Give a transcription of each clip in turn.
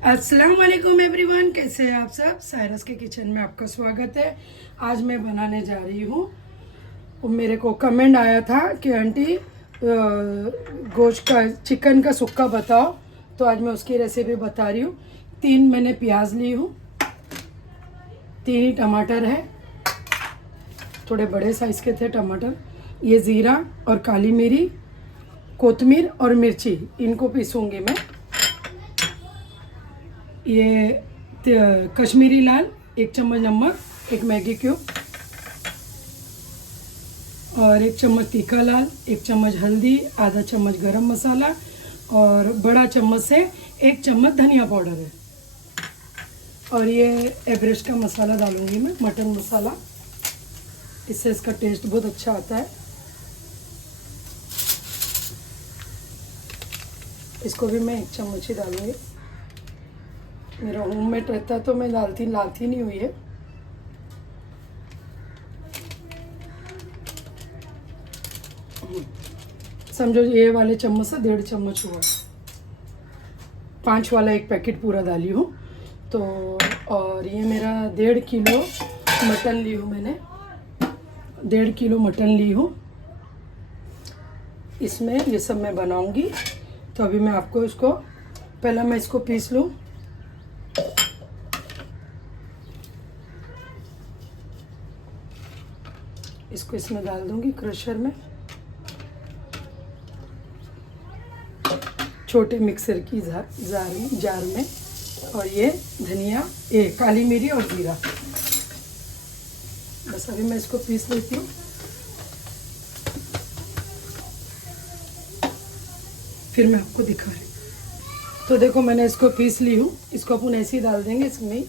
अस्सलाम वालेकुम एवरीवन, कैसे हैं आप सब। सायरस के किचन में आपका स्वागत है। आज मैं बनाने जा रही हूँ। मेरे को कमेंट आया था कि आंटी गोश्त का चिकन का सुक्का बताओ, तो आज मैं उसकी रेसिपी बता रही हूँ। 3 मैंने प्याज ली हूँ, 3 ही टमाटर है, थोड़े बड़े साइज़ के थे टमाटर। ये ज़ीरा और काली मिरी, कोतमीर और मिर्ची, इनको पीसूँगी मैं। ये कश्मीरी लाल 1 चम्मच नमक, 1 मैगी क्यूब और 1 चम्मच तीखा लाल, 1 चम्मच हल्दी, आधा चम्मच गरम मसाला और बड़ा चम्मच से 1 चम्मच धनिया पाउडर है। और ये एवरेस्ट का मसाला डालूंगी मैं, मटन मसाला, इससे इसका टेस्ट बहुत अच्छा आता है। इसको भी मैं 1 चम्मच ही डालूंगी। मेरा होममेड रहता है तो मैं लालती नहीं हुई है। समझो ये वाले चम्मच से 1.5 चम्मच हुआ। 5 वाला 1 पैकेट पूरा डाली हूँ। तो और ये मेरा 1.5 किलो मटन ली हूँ मैंने, 1.5 किलो मटन ली हूँ। इसमें ये सब मैं बनाऊंगी। तो अभी मैं आपको इसको, पहला मैं इसको पीस लूँ। इसको इसमें डाल दूंगी क्रशर में, छोटे मिक्सर की जार में। और ये धनिया, ये काली मिरी और जीरा, बस अभी मैं इसको पीस लेती हूँ। फिर मैं आपको दिखा रही हूँ। तो देखो मैंने इसको पीस ली हूँ। इसको अपन ऐसे ही डाल देंगे इसमें ही,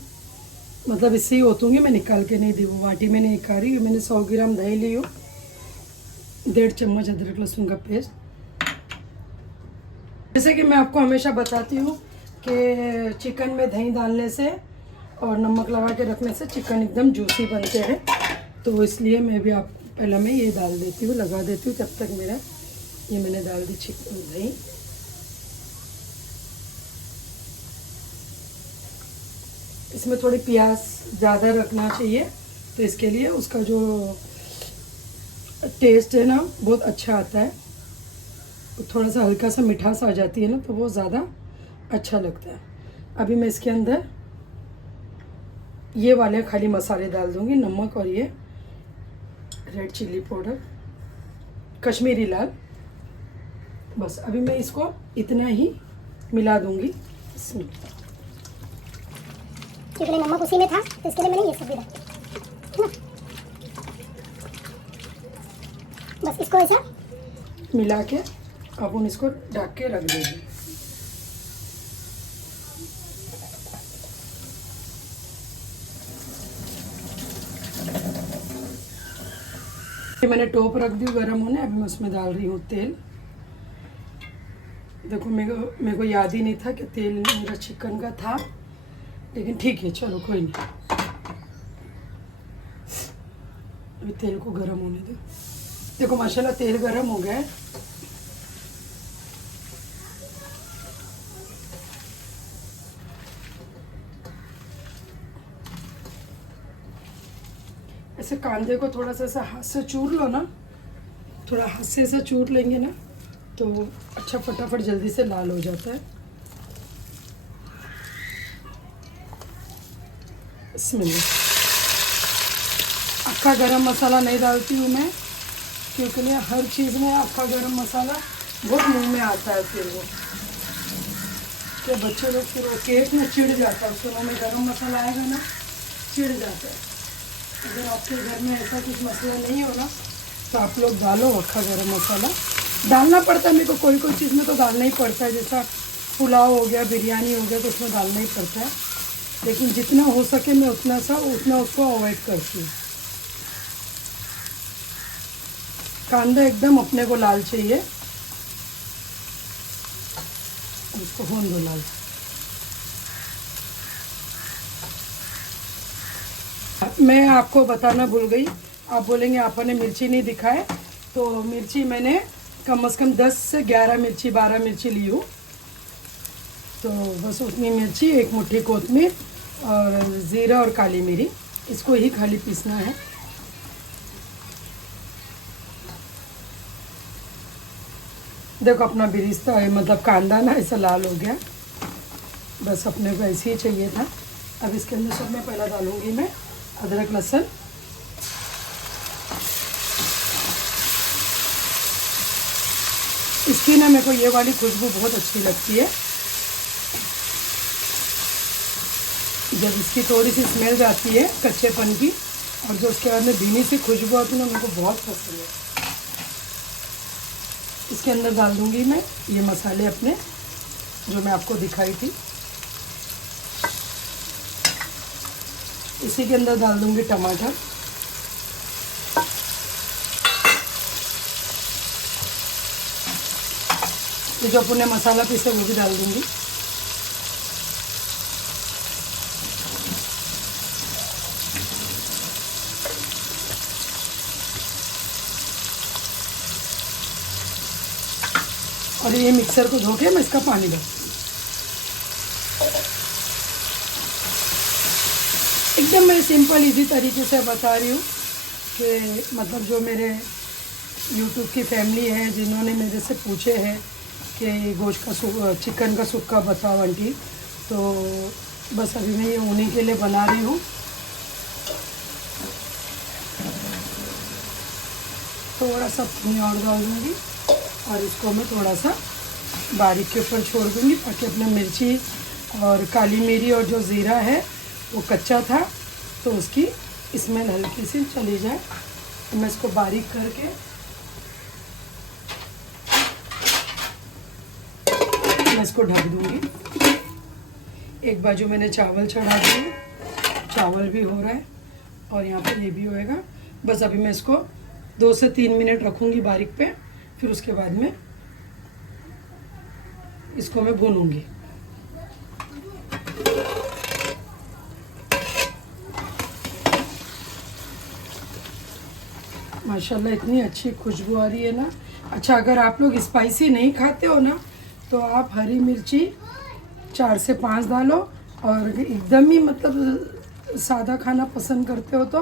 मतलब इससे ही होतूंगी, मैं निकाल के नहीं दी हूँ, वाटी में नहीं खा रही। मैंने 100 ग्राम दही ली हूँ, 1.5 चम्मच अदरक लहसुन का पेस्ट। जैसे कि मैं आपको हमेशा बताती हूँ कि चिकन में दही डालने से और नमक लगा के रखने से चिकन एकदम जूसी बनते हैं। तो इसलिए मैं भी आप पहले मैं ये डाल देती हूँ, लगा देती हूँ। तब तक मेरा ये मैंने डाल दी चिकन दही। इसमें थोड़ी प्याज ज़्यादा रखना चाहिए, तो इसके लिए उसका जो टेस्ट है ना बहुत अच्छा आता है। थोड़ा सा हल्का सा मिठास आ जाती है ना, तो वो ज़्यादा अच्छा लगता है। अभी मैं इसके अंदर ये वाले खाली मसाले डाल दूंगी, नमक और ये रेड चिल्ली पाउडर, कश्मीरी लाल। बस अभी मैं इसको इतना ही मिला दूंगी इसमें, क्योंकि नमक उसी में था, तो इसके लिए मैंने ये सब भी डाला है ना। बस इसको ऐसा मिला के अब इसको ढक के रख देंगे। मैंने टोप रख दी गर्म होने। अभी मैं उसमें डाल रही हूँ तेल। देखो मेरे को याद ही नहीं था कि तेल मेरा चिकन का था, लेकिन ठीक है, चलो कोई नहीं। अभी तेल को गर्म होने दो। देखो माशाल्लाह तेल गर्म हो गया है। ऐसे कांदे को थोड़ा सा ऐसा हाथ से चूर लो ना, थोड़ा हाथ से ऐसा चूर लेंगे ना तो अच्छा फटाफट जल्दी से लाल हो जाता है। इसमें अक्खा गरम मसाला नहीं डालती हूँ मैं, क्योंकि हर चीज़ में अक्खा गरम मसाला बहुत मुंह में आता है। फिर वो क्या बच्चे लोग फिर वो केक में चिढ़ जाता है, उसके मुँह में गरम मसाला आएगा ना, चिढ़ जाता है। अगर आपके घर में ऐसा कुछ मसला नहीं हो ना, तो आप लोग डालो अक्खा गरम मसाला। डालना पड़ता है मेरे को, कोई कोई चीज़ में तो डालना ही पड़ता है, जैसा पुलाव हो गया, बिरयानी हो गया, तो उसमें डालना ही पड़ता है। लेकिन जितना हो सके मैं उतना उसको अवॉइड करती हूँ। कांदा एकदम अपने को लाल चाहिए, उसको होने दो लाल। मैं आपको बताना भूल गई, आप बोलेंगे आपने मिर्ची नहीं दिखाए, तो मिर्ची मैंने कम से कम 10 से 11 मिर्ची 12 मिर्ची ली हूँ। तो बस उतनी मिर्ची, एक मुट्ठी कोतमीर और ज़ीरा और काली मिरी, इसको ही खाली पीसना है। देखो अपना बिरिस्ता है, मतलब कांदा ना ऐसा लाल हो गया, बस अपने को ऐसे ही चाहिए था। अब इसके अंदर सब में पहला डालूंगी मैं अदरक लहसुन, इसकी ना मेरे को ये वाली खुशबू बहुत अच्छी लगती है। जब इसकी थोड़ी सी स्मेल जाती है कच्चेपन की, और जो उसके बाद में धीमी सी खुशबू आती है ना, मेरे को बहुत पसंद है। इसके अंदर डाल दूंगी मैं ये मसाले अपने जो मैं आपको दिखाई थी। इसी के अंदर डाल दूंगी टमाटर, ये जो अपने मसाला पीसे वो भी डाल दूंगी। और ये मिक्सर को धो के मैं इसका पानी दूँ। एकदम मैं सिंपल इजी तरीके से बता रही हूँ कि मतलब जो मेरे यूट्यूब की फैमिली है जिन्होंने मेरे से पूछे हैं कि गोश्त का चिकन का सुक्का बताओ आंटी, तो बस अभी मैं ये उन्हीं के लिए बना रही हूँ। थोड़ा सा पानी और डाल दूँगी और इसको मैं थोड़ा सा बारीक के ऊपर छोड़ दूँगी ताकि अपना मिर्ची और काली मिरी और जो ज़ीरा है वो कच्चा था तो उसकी स्मेल हल्की सी चली जाए। तो मैं इसको बारीक करके मैं इसको ढक दूँगी। एक बाजू मैंने चावल चढ़ा दिए, चावल भी हो रहा है और यहाँ पर ये भी होएगा। बस अभी मैं इसको 2 से 3 मिनट रखूँगी बारीक पे, फिर उसके बाद में इसको मैं भूनूंगी। माशाल्लाह इतनी अच्छी खुशबू आ रही है ना। अच्छा, अगर आप लोग स्पाइसी नहीं खाते हो ना तो आप हरी मिर्ची 4 से 5 डालो, और एकदम ही मतलब सादा खाना पसंद करते हो तो,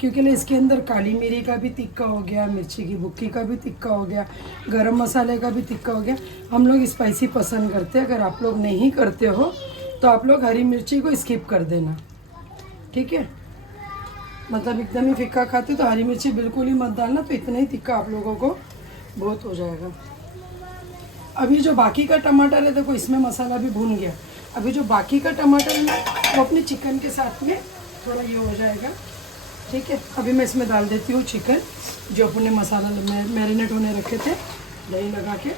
क्योंकि ना इसके अंदर काली मिरी का भी तिक्का हो गया, मिर्ची की भुक्की का भी तिक्का हो गया, गरम मसाले का भी तिक्का हो गया। हम लोग स्पाइसी पसंद करते हैं। अगर आप लोग नहीं करते हो तो आप लोग हरी मिर्ची को स्किप कर देना, ठीक है। मतलब एकदम ही फिक्का खाते तो हरी मिर्ची बिल्कुल ही मत डालना, तो इतना ही तिक्का आप लोगों को बहुत हो जाएगा। अभी जो बाकी का टमाटर है देखो इसमें मसाला भी भून गया। अभी जो बाकी का टमाटर है ना वो अपने चिकन के साथ में थोड़ा ये हो जाएगा, ठीक है। अभी मैं इसमें डाल देती हूँ चिकन जो अपने मसाला मैरिनेट होने रखे थे दही लगा के।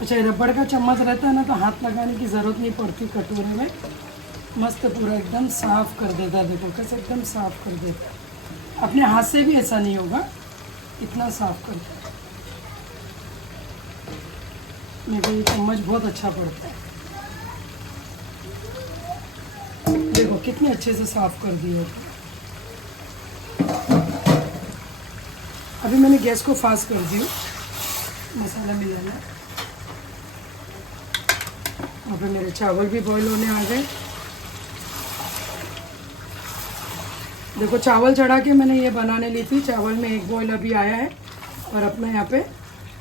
अच्छा, रबड़ का चम्मच रहता है ना तो हाथ लगाने की ज़रूरत नहीं पड़ती कटोरे में, मस्त पूरा एकदम साफ़ कर देता है। देखो कैसे एकदम साफ़ कर देता है। अपने हाथ से भी ऐसा नहीं होगा, इतना साफ़ कर देता है। मेरे को ये चम्मच बहुत अच्छा पड़ता है। देखो कितने अच्छे से साफ़ कर दिया। अभी मैंने गैस को फास्ट कर दी, मसाला मिलाना। और फिर मेरे चावल भी बॉईल होने आ गए। देखो चावल चढ़ा के मैंने ये बनाने ली थी। चावल में 1 बॉईल अभी आया है और अपना यहाँ पे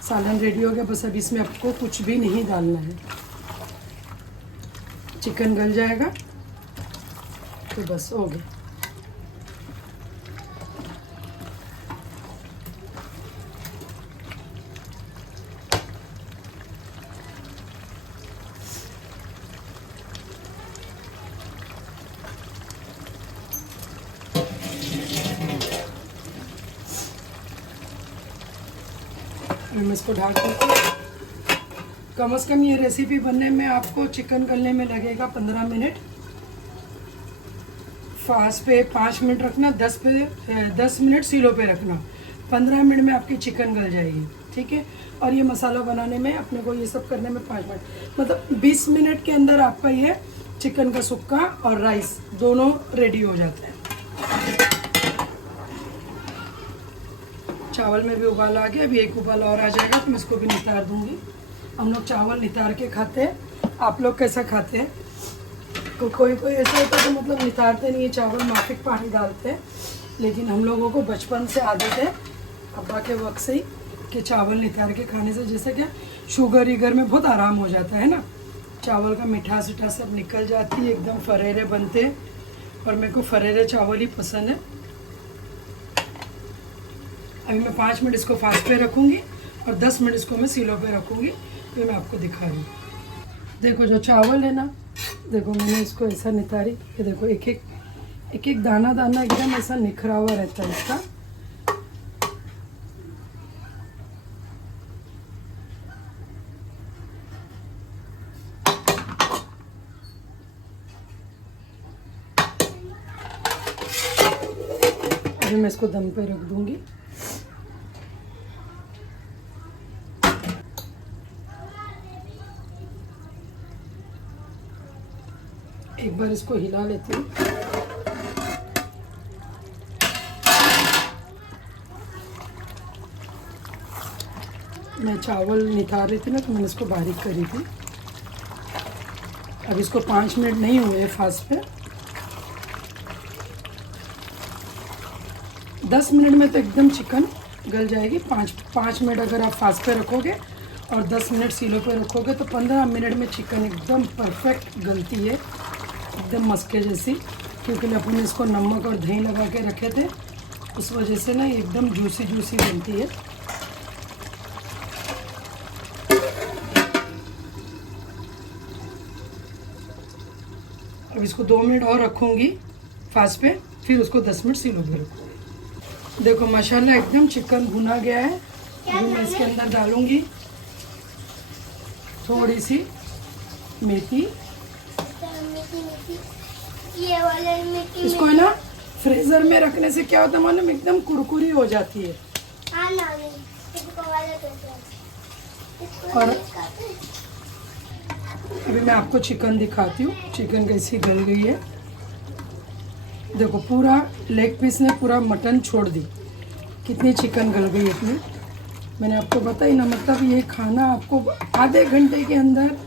सालन रेडी हो गया। बस अभी इसमें आपको कुछ भी नहीं डालना है, चिकन गल जाएगा तो बस हो गया। मैं इसको ढाक दूँगी। कम से कम ये रेसिपी बनने में आपको चिकन गलने में लगेगा 15 मिनट। फास्ट पे 5 मिनट रखना, 10 मिनट स्लो पे रखना। 15 मिनट में आपकी चिकन गल जाएगी, ठीक है। और ये मसाला बनाने में अपने को ये सब करने में 5 मिनट, मतलब 20 मिनट के अंदर आपका ये चिकन का सुक्का और राइस दोनों रेडी हो जाता है। चावल में भी उबाल आ गया, अभी एक उबाल और आ जाएगा तो मैं इसको भी नितार दूंगी। हम लोग चावल नितार के खाते हैं, आप लोग कैसा खाते हैं? तो कोई कोई ऐसा होता है तो मतलब नितारते नहीं है चावल, माफिक पानी डालते हैं। लेकिन हम लोगों को बचपन से आदत है अब्बा के वक्त से ही कि चावल नितार के खाने से जैसे क्या शुगर ईगर में बहुत आराम हो जाता है ना, चावल का मिठास उठास सब निकल जाती है, एकदम फरेरे बनते हैं। और मेरे को फरेरे चावल ही पसंद है। अभी मैं 5 मिनट इसको फास्ट पे रखूँगी और 10 मिनट इसको मैं सीलो पे रखूँगी, फिर मैं आपको दिखा रही हूँ। देखो जो चावल है ना, देखो मैंने इसको ऐसा नितारी, ये देखो एक एक दाना दाना एकदम ऐसा निखरा हुआ रहता है इसका। अभी मैं इसको दम पे रख दूंगी। एक बार इसको हिला लेती हूँ। मैं चावल नितार रही थी ना तो मैंने इसको बारीक करी थी। अब इसको 5 मिनट नहीं हुए फास्ट पे, 10 मिनट में तो एकदम चिकन गल जाएगी। 5 मिनट अगर आप फास्ट पे रखोगे और 10 मिनट सीलो पे रखोगे तो 15 मिनट में चिकन एकदम परफेक्ट गलती है, एकदम मस्के जैसी। क्योंकि अपन ने इसको नमक और दही लगा के रखे थे, उस वजह से ना एकदम जूसी जूसी बनती है। अब इसको 2 मिनट और रखूँगी फास्ट पे, फिर उसको 10 मिनट सीलो पे रखूँगी। देखो माशाल्लाह एकदम चिकन भुना गया है। अभी मैं इसके अंदर डालूँगी थोड़ी सी मेथी। ये वाले मिट्टी इसको है ना फ्रीजर में रखने से क्या होता है मालूम, एकदम कुरकुरी हो जाती है। हाँ ना इसको वाले करते हैं। और अभी मैं आपको चिकन दिखाती हूँ, चिकन कैसी गल गई है। देखो पूरा लेग पीस ने पूरा मटन छोड़ दी, कितनी चिकन गल गई इतनी। मैंने आपको बताई ना, मतलब ये खाना आपको आधे घंटे के अंदर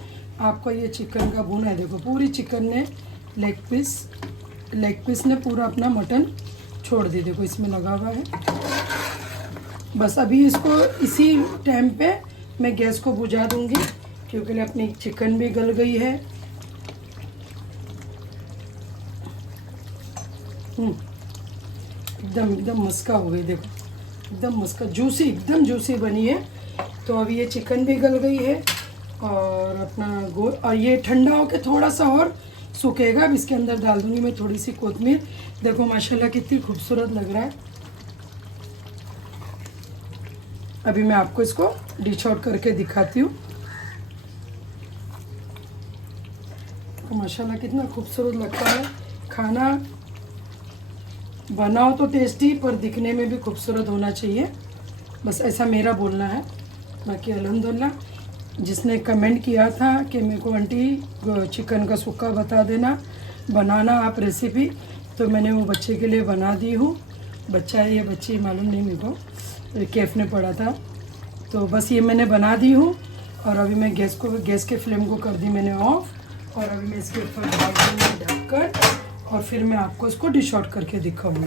आपको ये चिकन का भुना है। देखो पूरी चिकन ने लेग पीस ने पूरा अपना मटन छोड़ दी, देखो इसमें लगा हुआ है। बस अभी इसको इसी टाइम पे मैं गैस को बुझा दूंगी, क्योंकि अपनी चिकन भी गल गई है। एकदम मस्का हो गई, देखो एकदम मस्का जूसी, एकदम जूसी बनी है। तो अभी ये चिकन भी गल गई है और अपना गोल, और ये ठंडा होके थोड़ा सा और सूखेगा। अब इसके अंदर डाल दूंगी मैं थोड़ी सी कोतमीर। देखो माशाल्लाह कितनी खूबसूरत लग रहा है। अभी मैं आपको इसको डिश आउट करके दिखाती हूँ। तो माशाल्लाह कितना खूबसूरत लगता है खाना। बनाओ तो टेस्टी, पर दिखने में भी खूबसूरत होना चाहिए, बस ऐसा मेरा बोलना है। बाकी अल्हम्दुलिल्लाह जिसने कमेंट किया था कि मेरे को आंटी चिकन का सुक्का बता देना, बनाना आप रेसिपी, तो मैंने वो बच्चे के लिए बना दी हूँ। बच्चा है ये बच्ची मालूम नहीं मेरे को, कैफ ने पड़ा था, तो बस ये मैंने बना दी हूँ। और अभी मैं गैस के फ्लेम को कर दी मैंने ऑफ, और अभी मैं इसके ऊपर डाल दूँगी ढककर, और फिर मैं आपको इसको डिश आउट करके दिखाऊंगी।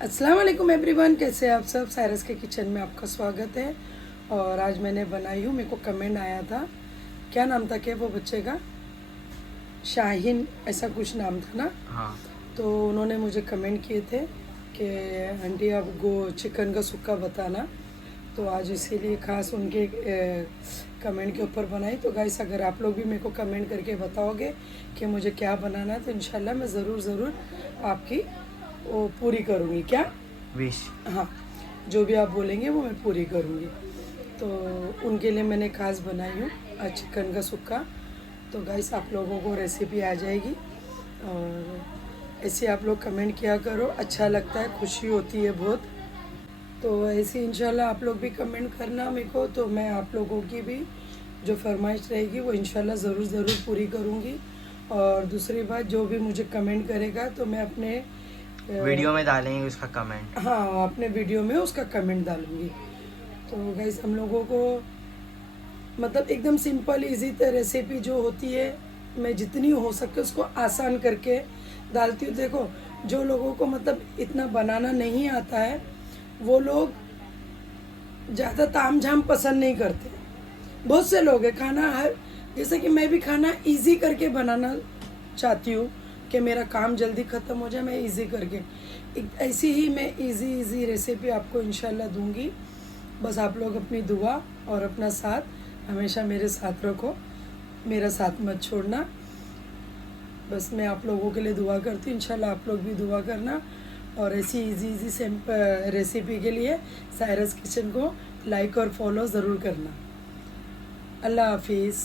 अस्सलाम वालेकुम एवरीवन, कैसे आप सब। साइरस के किचन में आपका स्वागत है। और आज मैंने बनाई हूँ, मेरे को कमेंट आया था, क्या नाम था क्या वो बच्चे का, शाहीन ऐसा कुछ नाम था ना। हाँ। तो उन्होंने मुझे कमेंट किए थे कि आंटी आप चिकन का सुक्का बताना, तो आज इसीलिए ख़ास उनके कमेंट के ऊपर बनाई। तो गाइस अगर आप लोग भी मेरे को कमेंट करके बताओगे कि मुझे क्या बनाना है, तो इंशाल्लाह मैं ज़रूर आपकी वो पूरी करूँगी। क्या विश? हाँ, जो भी आप बोलेंगे वो मैं पूरी करूँगी। तो उनके लिए मैंने ख़ास बनाई हूँ चिकन का सुक्का। तो गाइस आप लोगों को रेसिपी आ जाएगी, और ऐसे आप लोग कमेंट किया करो, अच्छा लगता है, खुशी होती है बहुत। तो ऐसे इंशाल्लाह आप लोग भी कमेंट करना मेरे को, तो मैं आप लोगों की भी जो फरमाइश रहेगी वो इंशाल्लाह ज़रूर पूरी करूँगी। और दूसरी बात, जो भी मुझे कमेंट करेगा तो मैं अपने वीडियो में डालेंगे उसका कमेंट। हाँ, अपने वीडियो में उसका कमेंट डालूँगी। तो गाइस हम लोगों को मतलब एकदम सिंपल इजी रेसिपी जो होती है, मैं जितनी हो सके उसको आसान करके डालती हूँ। देखो, जो लोगों को मतलब इतना बनाना नहीं आता है वो लोग ज़्यादा तामझाम पसंद नहीं करते। बहुत से लोग हैं खाना हर, जैसे कि मैं भी खाना इजी करके बनाना चाहती हूँ कि मेरा काम जल्दी ख़त्म हो जाए, मैं इजी करके ऐसी ही मैं इजी रेसिपी आपको इंशाल्लाह दूंगी। बस आप लोग अपनी दुआ और अपना साथ हमेशा मेरे साथ रखो, मेरा साथ मत छोड़ना। बस मैं आप लोगों के लिए दुआ करती हूँ, इंशाल्लाह आप लोग भी दुआ करना। और ऐसी इजी सिंपल रेसिपी के लिए सायरस किचन को लाइक और फॉलो ज़रूर करना। अल्लाह हाफिज़।